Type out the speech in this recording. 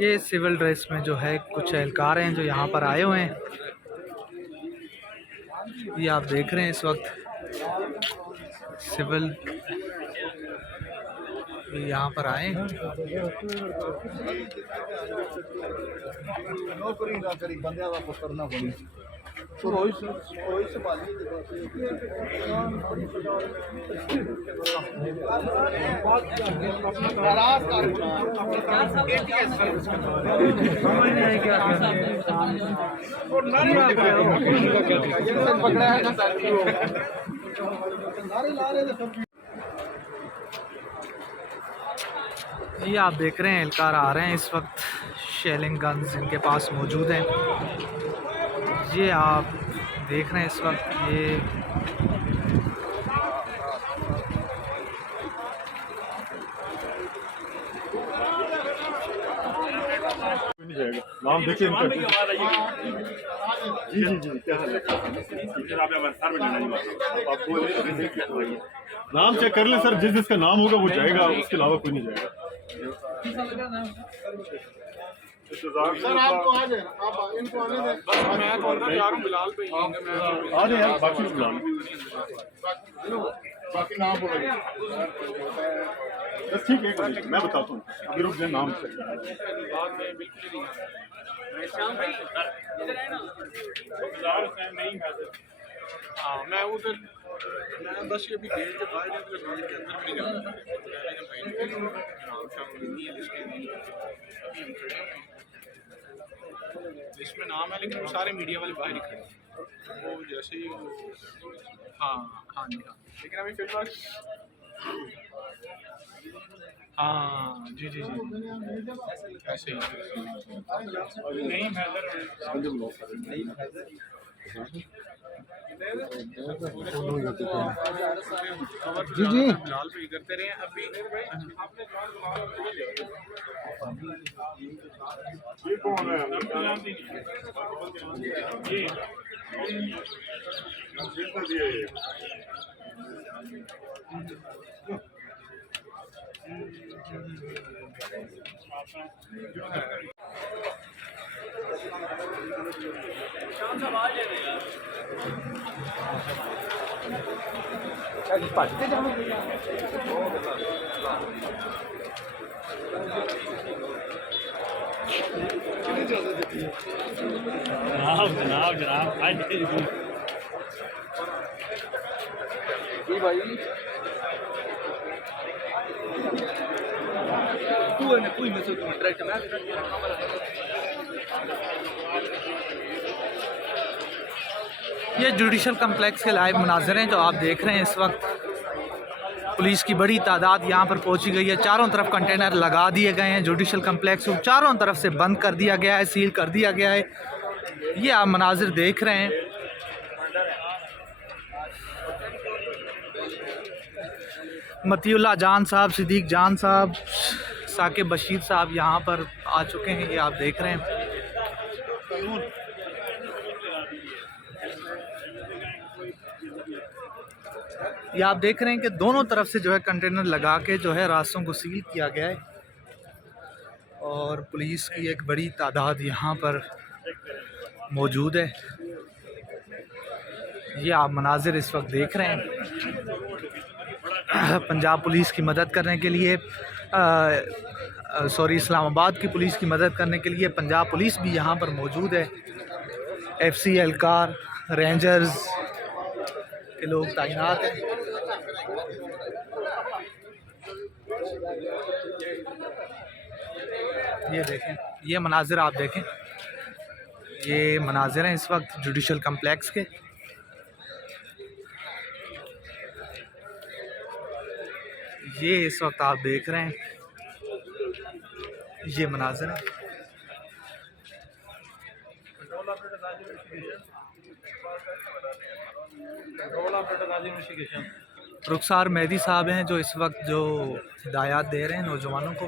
ये civil dress में जो है कुछ एहलकार हैं जो यहाँ पर आए हुए हैं। ये आप देख रहे हैं इस वक्त सिविल यहाँ पर आए हैं। ये आप देख रहे हैं एहलकार आ रहे हैं इस वक्त, शेलिंग गन्स इनके पास मौजूद हैं। ये आप देख रहे हैं इस वक्त ये नाम देखिए इनका। जी जी जी, क्या हाल है? नाम चेक कर ले सर, जिसका नाम होगा वो जाएगा, उसके अलावा कोई नहीं जाएगा। सर आपको आ जाए, आप इनको आने दें। मैं तो अंदर जा रहा हूं, बिलाल पे आ जाए यार, बाकी बुला लो, बाकी नाम बोलेंगे बस। ठीक है, मैं बताता हूँ, अभी रुक जाए, नाम चेक बाद में बिल्कुल नहीं हाँ, मैं उधर मैं बस ये भी गेट के बाहर गेट के अंदर नहीं जा रहा। इसमें नाम है लेकिन वो सारे मीडिया वाले बाहर ही खड़े हैं। वो जैसे ही हाँ हाँ जी हाँ, लेकिन अभी फिलहाल हाँ जी जी जी ऐसे ही नहीं जी जी लाल पे करते रहे अभी। ये कौन है? जनाब जनाब जनाब जी भाई तू है कोई नहीं, तू डायरेक्ट मैं ये जुडिशल कम्प्लेक्स के लाइव मनाज़र हैं जो आप देख रहे हैं इस वक्त। पुलिस की बड़ी तादाद यहाँ पर पहुँची गई है, चारों तरफ कंटेनर लगा दिए गए हैं। जुडिशल कम्प्लेक्स को चारों तरफ से बंद कर दिया गया है, सील कर दिया गया है। ये आप मनाजिर देख रहे हैं। मतीउल्लाह जान साहब, सिद्दीक जान साहब, साकिब बशीर साहब यहाँ पर आ चुके हैं। ये आप देख रहे हैं। ये आप देख रहे हैं कि दोनों तरफ से जो है कंटेनर लगा के जो है रास्तों को सील किया गया है और पुलिस की एक बड़ी तादाद यहाँ पर मौजूद है। ये आप मनाजिर इस वक्त देख रहे हैं। पंजाब पुलिस की मदद करने के लिए इस्लामाबाद की पुलिस की मदद करने के लिए पंजाब पुलिस भी यहाँ पर मौजूद है। FC एहलकार, रेंजर्स के लोग तैनात हैं। ये देखें, ये मनाजिर आप देखें, ये मनाजिर हैं इस वक्त जुडिशल कम्प्लेक्स के। ये इस वक्त आप देख रहे हैं, ये मनाजिर हैं। रुखसार मेहदी साहब हैं जो इस वक्त जो हिदायत दे रहे हैं नौजवानों को।